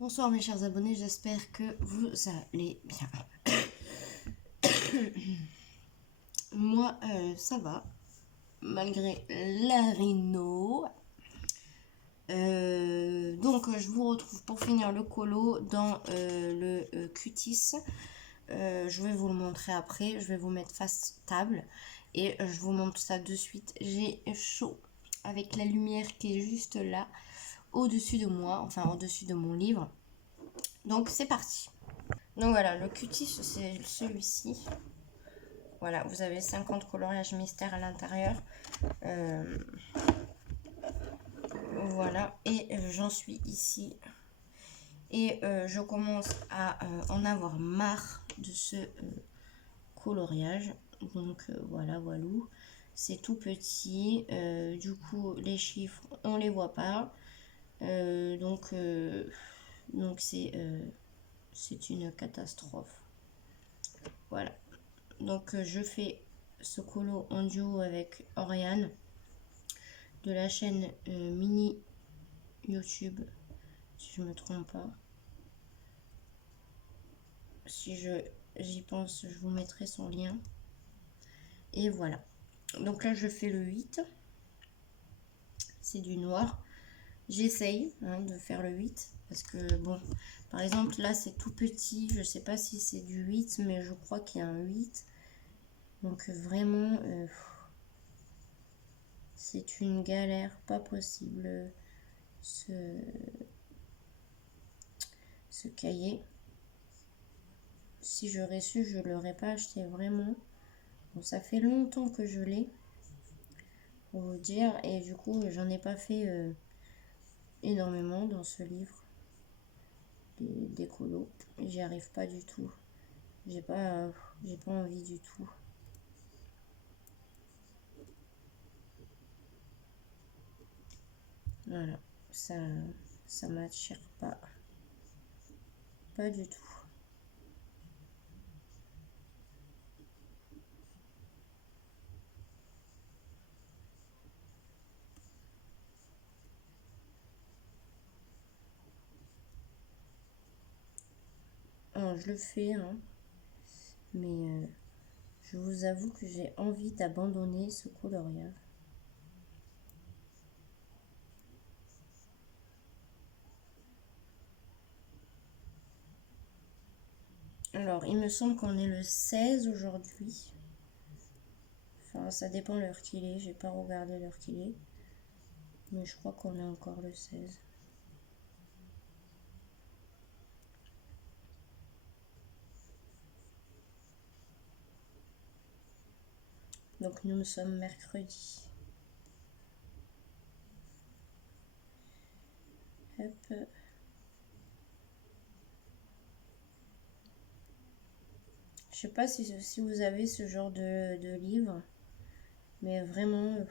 Bonsoir mes chers abonnés, j'espère que vous allez bien. Moi, ça va, malgré la rhino. Donc, je vous retrouve pour finir le colo dans le cutis. Je vais vous le montrer après, je vais vous mettre face table et je vous montre ça de suite. J'ai chaud avec la lumière qui est juste là, au-dessus de moi, enfin au-dessus de mon livre. Donc, c'est parti. Donc voilà, le cutis c'est celui-ci. Voilà, vous avez 50 coloriages mystères à l'intérieur. Voilà, et j'en suis ici. Et je commence à en avoir marre de ce coloriage. Donc voilà, voilou. C'est tout petit. Du coup, les chiffres, on les voit pas. Donc c'est une catastrophe. Voilà. Donc je fais ce colo en duo avec Oriane de la chaîne Mini YouTube, si je me trompe pas. Si j'y pense, je vous mettrai son lien. Et voilà. Donc là, je fais le 8. C'est du noir. J'essaye de faire le 8. Parce que, bon, par exemple, là, c'est tout petit. Je sais pas si c'est du 8, mais je crois qu'il y a un 8. Donc vraiment, c'est une galère pas possible. Ce cahier. Si j'aurais su, je ne l'aurais pas acheté vraiment. Bon, ça fait longtemps que je l'ai, pour vous dire, et du coup, j'en ai pas fait énormément dans ce livre des colos. J'y arrive pas du tout. J'ai pas envie du tout. Voilà, ça m'attire pas du tout. Alors, je le fais, mais je vous avoue que j'ai envie d'abandonner ce coloriage. Alors, il me semble qu'on est le 16 aujourd'hui. Enfin, ça dépend l'heure qu'il est. J'ai pas regardé l'heure qu'il est. Mais je crois qu'on est encore le 16. Donc nous sommes mercredi. Hop. Je sais pas si vous avez ce genre de livre. Mais vraiment...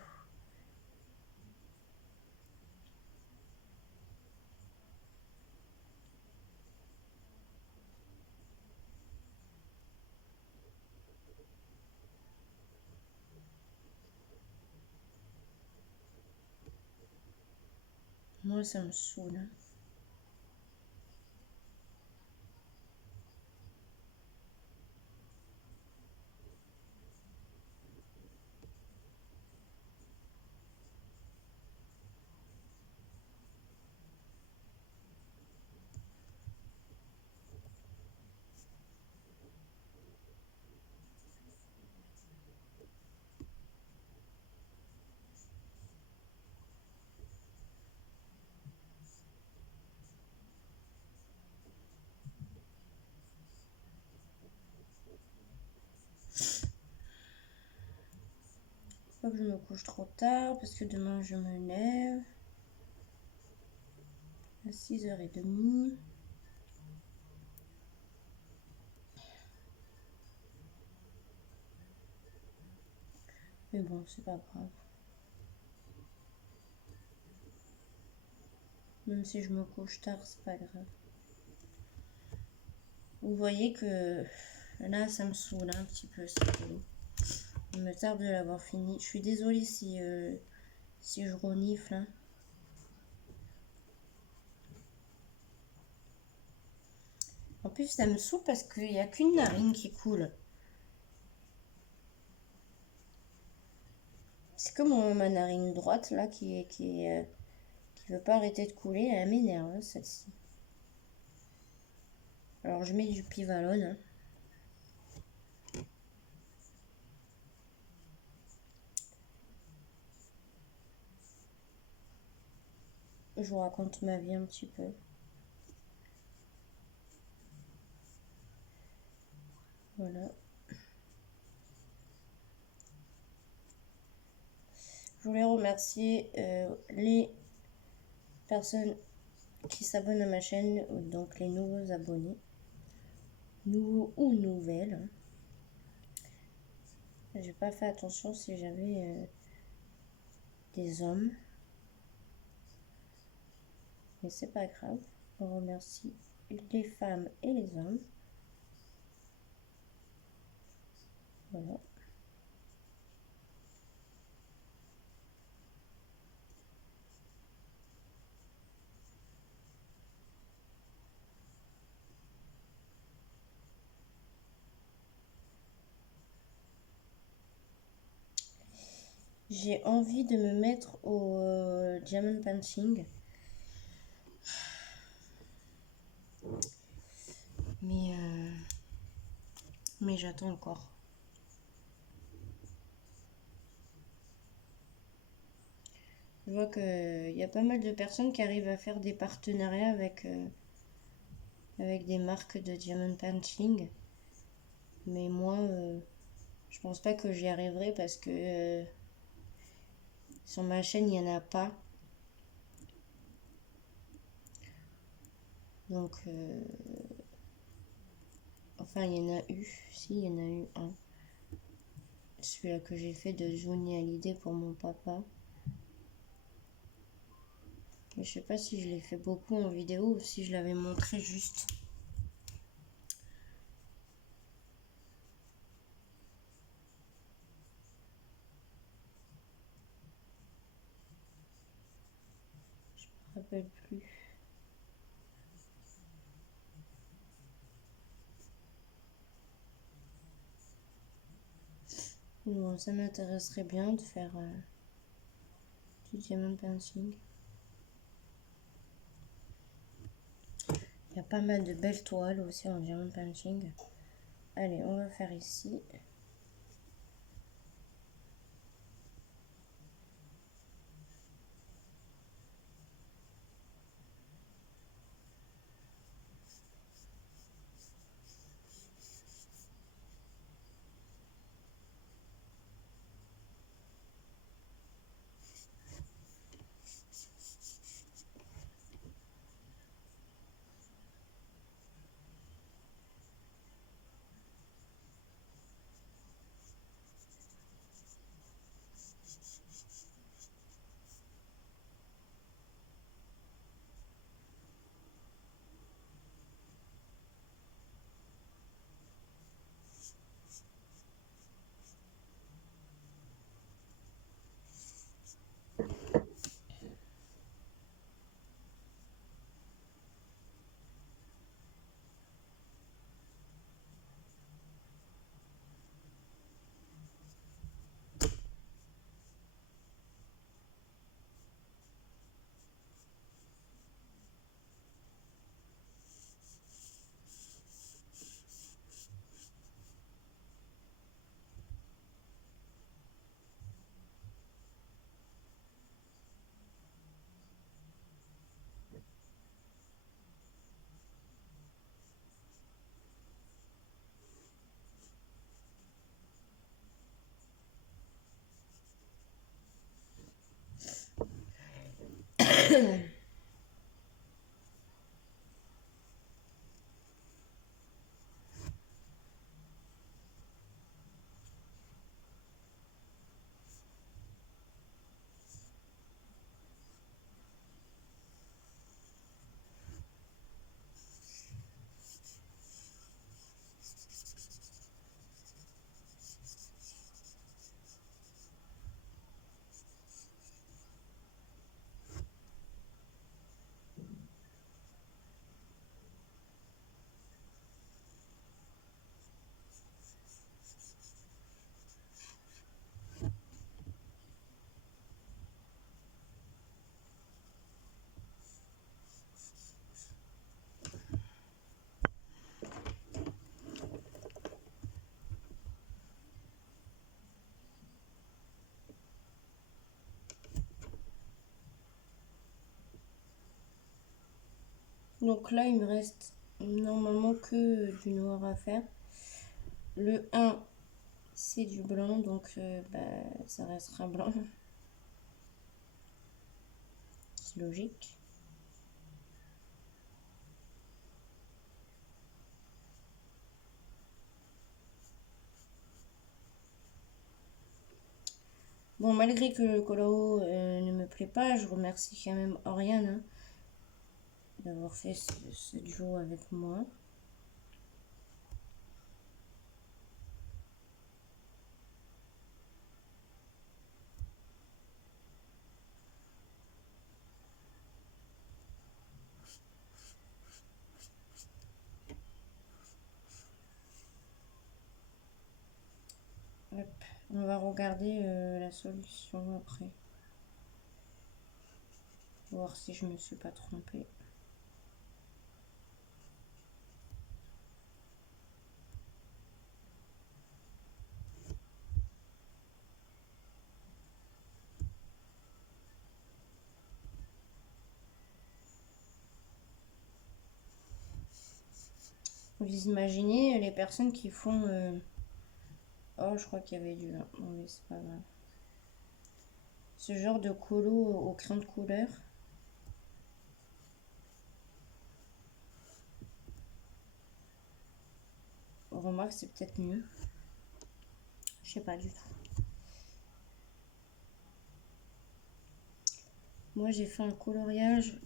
moi, ça me saoule. Faut pas que je me couche trop tard parce que demain je me lève à 6h30. Mais bon, c'est pas grave. Même si je me couche tard, c'est pas grave. Vous voyez que là, ça me saoule un petit peu, cette vidéo. Il me tarde de l'avoir fini. Je suis désolée si je renifle. En plus, ça me saoule parce qu'il n'y a qu'une narine qui coule. C'est comme ma narine droite là qui veut pas arrêter de couler. Elle m'énerve hein, celle-ci. Alors je mets du Pivalone. Hein. Je vous raconte ma vie un petit peu. Voilà. Je voulais remercier les personnes qui s'abonnent à ma chaîne, donc les nouveaux abonnés, nouveaux ou nouvelles. J'ai pas fait attention si j'avais des hommes, mais c'est pas grave. On remercie les femmes et les hommes. Voilà. J'ai envie de me mettre au diamond punching. Mais j'attends encore. Je vois qu'il y a pas mal de personnes qui arrivent à faire des partenariats avec des marques de diamond punching. Mais moi, je pense pas que j'y arriverai parce que sur ma chaîne, il n'y en a pas. Donc, enfin, il y en a eu. Si, il y en a eu un. Celui-là que j'ai fait de Johnny Hallyday pour mon papa. Mais je sais pas si je l'ai fait beaucoup en vidéo ou si je l'avais montré juste. Je me rappelle plus. Bon, ça m'intéresserait bien de faire du diamond punching. Il y a pas mal de belles toiles aussi en diamond punching. Allez, on va faire ici. Donc là, il me reste normalement que du noir à faire. Le 1, c'est du blanc, donc ça restera blanc. C'est logique. Bon, malgré que le color ne me plaît pas, je remercie quand même Oriane hein, d'avoir fait ce duo avec moi. Hop. On va regarder la solution après. Voir si je me suis pas trompée. Vous imaginez les personnes qui font... Oh, je crois qu'il y avait du... Non, mais c'est pas grave. Ce genre de colo au crayon de couleur. On remarque, c'est peut-être mieux. Je sais pas du tout. Moi, j'ai fait un coloriage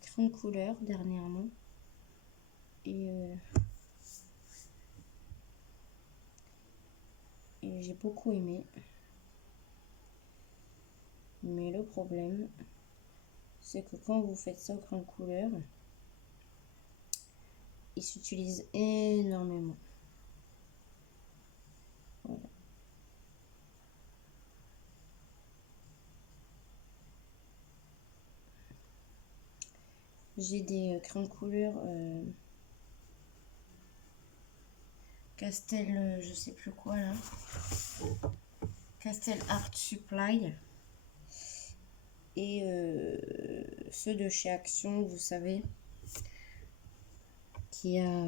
crayon de couleur dernièrement. Et j'ai beaucoup aimé. Mais le problème, c'est que quand vous faites ça au crayon de couleur, il s'utilise énormément. Voilà. J'ai des crayons de couleur Castel, je sais plus quoi là. Castel Art Supply. Et ceux de chez Action, vous savez, qui a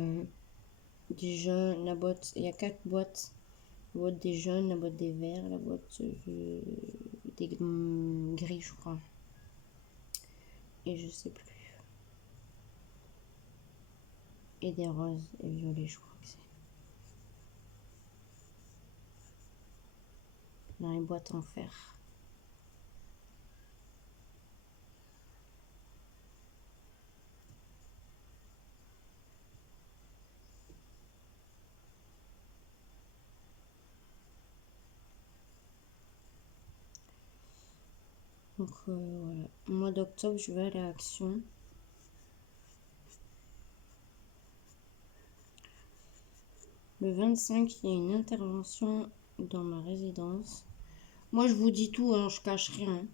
des jaunes, la boîte, il y a 4 boîtes. La boîte des jaunes, la boîte des verts, la boîte des gris, je crois. Et je sais plus. Et des roses et violets, je crois que c'est. Dans les boîtes en fer. Donc voilà. Au mois d'octobre, je vais aller à Action. Le 25, il y a une intervention dans ma résidence. Moi, je vous dis tout, hein, je cache rien.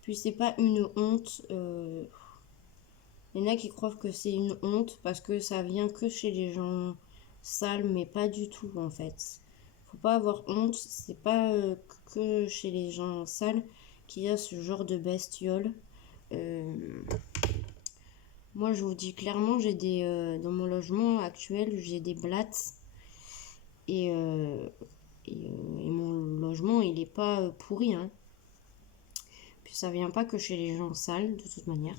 Puis c'est pas une honte. Il y en a qui croient que c'est une honte parce que ça vient que chez les gens sales, mais pas du tout en fait. Faut pas avoir honte. C'est pas que chez les gens sales qu'il y a ce genre de bestiole. Moi, je vous dis clairement, j'ai des dans mon logement actuel, j'ai des blattes et, et mon logement, il est pas pourri, hein. Puis ça vient pas que chez les gens sales, de toute manière.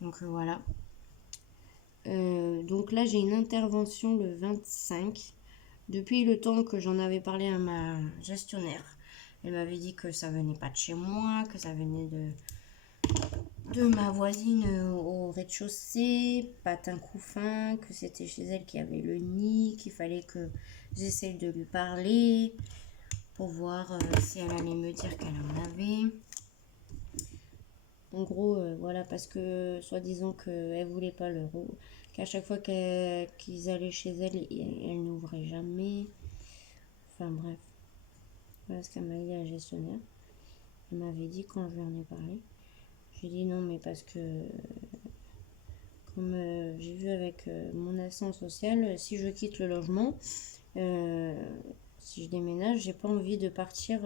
Donc voilà. Donc là, j'ai une intervention le 25. Depuis le temps que j'en avais parlé à ma gestionnaire, elle m'avait dit que ça venait pas de chez moi, que ça venait de ma voisine au rez-de-chaussée, patin couffin, que c'était chez elle qui avait le nid, qu'il fallait que j'essaye de lui parler pour voir si elle allait me dire qu'elle en avait. En gros, voilà, parce que soi-disant qu'elle voulait pas qu'à chaque fois qu'ils allaient chez elle, elle n'ouvrait jamais. Enfin bref, voilà ce qu'elle m'a dit la gestionnaire. Elle m'avait dit quand je lui en ai parlé. J'ai dit non, mais parce que comme j'ai vu avec mon assistante sociale, si je quitte le logement, si je déménage, j'ai pas envie de partir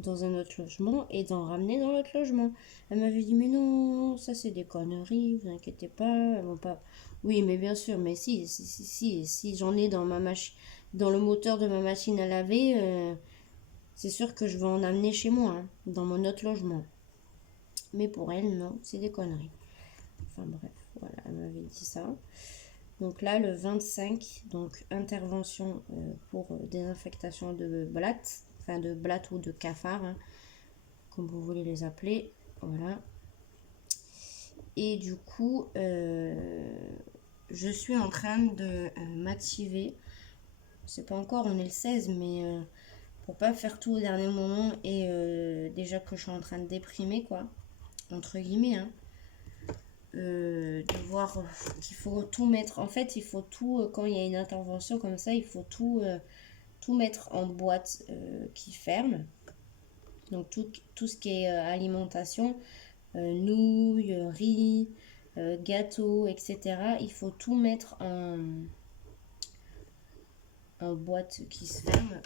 dans un autre logement et d'en ramener dans l'autre logement. Elle m'avait dit, mais non, ça c'est des conneries, vous inquiétez pas, elles vont pas... Oui, mais bien sûr, mais si j'en ai dans ma machine, dans le moteur de ma machine à laver, c'est sûr que je vais en amener chez moi, hein, dans mon autre logement. Mais pour elle, non, c'est des conneries. Enfin bref, voilà, elle m'avait dit ça. Donc là, le 25, donc intervention pour désinfectation de blattes, enfin de blattes ou de cafards, hein, comme vous voulez les appeler. Voilà. Et du coup, je suis en train de m'activer. C'est pas encore, on est le 16, mais pour pas faire tout au dernier moment et déjà que je suis en train de déprimer, quoi, entre guillemets, hein, de voir qu'il faut tout mettre. En fait, il faut tout, quand il y a une intervention comme ça, il faut tout, tout mettre en boîte qui ferme. Donc tout ce qui est alimentation, nouilles, riz, gâteaux, etc. Il faut tout mettre en boîte qui se ferme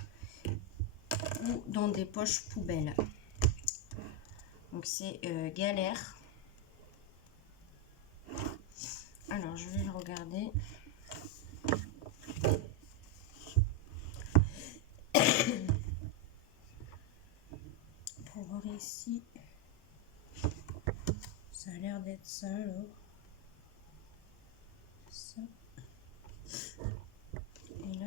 ou dans des poches poubelles. Donc c'est galère. Alors je vais le regarder. Pour voir ici. Ça a l'air d'être ça alors. Ça. Et là.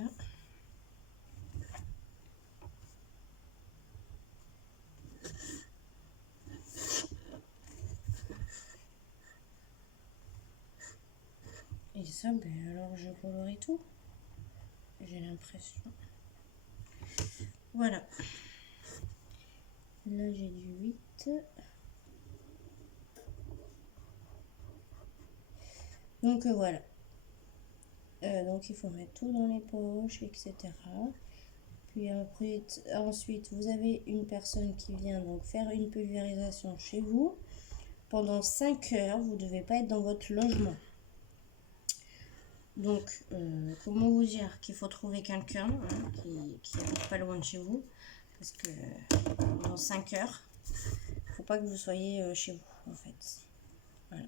Et ça, ben alors je colorie tout. J'ai l'impression. Voilà. Là j'ai du 8. Donc voilà. Donc il faut mettre tout dans les poches, etc. Puis après, ensuite, vous avez une personne qui vient donc faire une pulvérisation chez vous. Pendant 5 heures, vous ne devez pas être dans votre logement. Donc, comment vous dire qu'il faut trouver quelqu'un qui habite pas loin de chez vous. Parce que pendant 5 heures, il ne faut pas que vous soyez chez vous, en fait. Voilà.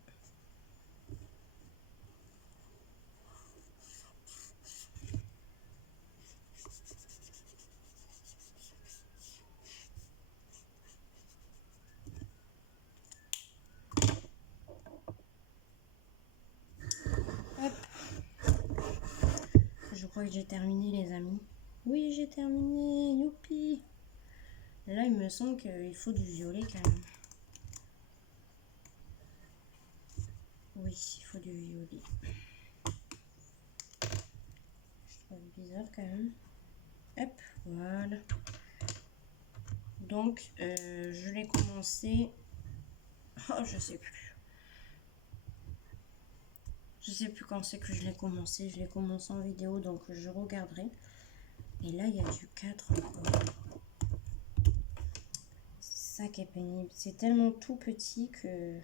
Hop. Je crois que j'ai terminé, les amis. Oui, j'ai terminé. Youpi. Là, il me semble qu'il faut du violet quand même. Oui, il faut du violet. Je trouve bizarre quand même. Hop, voilà. Donc, je l'ai commencé. Oh, je sais plus. Je sais plus quand c'est que je l'ai commencé. Je l'ai commencé en vidéo, donc je regarderai. Et là, il y a du 4 encore. C'est ça qui est pénible. C'est tellement tout petit que...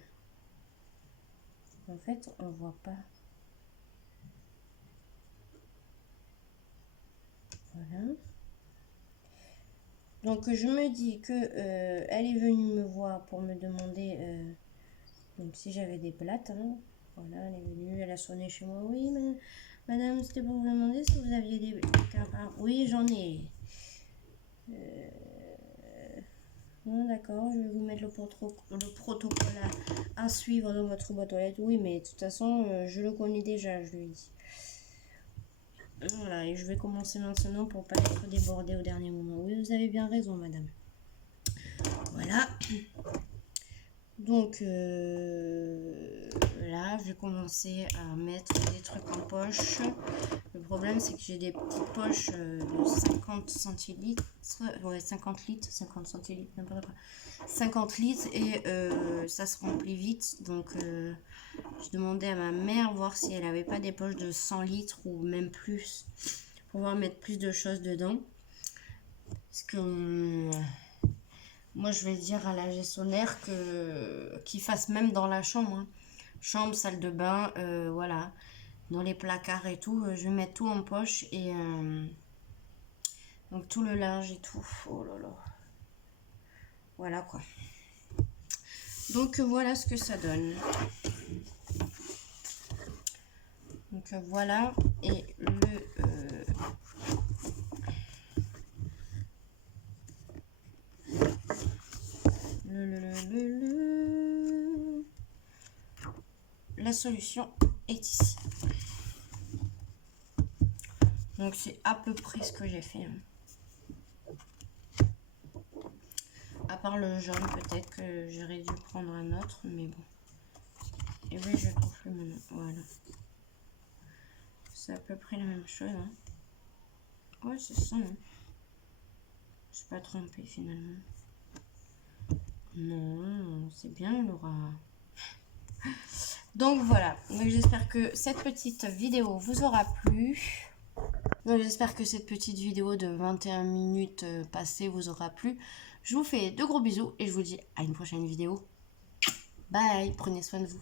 En fait, on voit pas. Voilà. Donc, je me dis que elle est venue me voir pour me demander donc si j'avais des blattes. Hein. Voilà, elle est venue, elle a sonné chez moi. Oui, madame, c'était pour vous demander si vous aviez des cafards. Oui, j'en ai. Non, d'accord, je vais vous mettre le protocole à suivre dans votre boîte aux lettres. Oui, mais de toute façon, je le connais déjà, je lui ai dit. Voilà, et je vais commencer maintenant pour pas être débordée au dernier moment. Oui, vous avez bien raison, madame. Voilà. Donc là, je vais commencer à mettre des trucs en poche. Le problème, c'est que j'ai des petites poches de 50 centilitres. Ouais, 50 litres, 50 centilitres, n'importe quoi. 50 litres et ça se remplit vite. Donc, je demandais à ma mère voir si elle avait pas des poches de 100 litres ou même plus pour pouvoir mettre plus de choses dedans. Parce que... moi, je vais dire à la gestionnaire qu'il fasse même dans la chambre. Hein. Chambre, salle de bain, voilà. Dans les placards et tout. Je vais mettre tout en poche. Et donc, tout le linge et tout. Oh là là. Voilà quoi. Donc voilà ce que ça donne. Donc voilà. Et la solution est ici. Donc c'est à peu près ce que j'ai fait. À part le jaune, peut-être que j'aurais dû prendre un autre, mais bon. Et oui, je trouve plus maintenant. Voilà. C'est à peu près la même chose. Hein. Ouais, c'est ça. Hein. Je suis pas trompée finalement. Non, c'est bien Laura. Donc voilà. Donc j'espère que cette petite vidéo vous aura plu. Donc j'espère que cette petite vidéo de 21 minutes passées vous aura plu. Je vous fais de gros bisous et je vous dis à une prochaine vidéo. Bye, prenez soin de vous.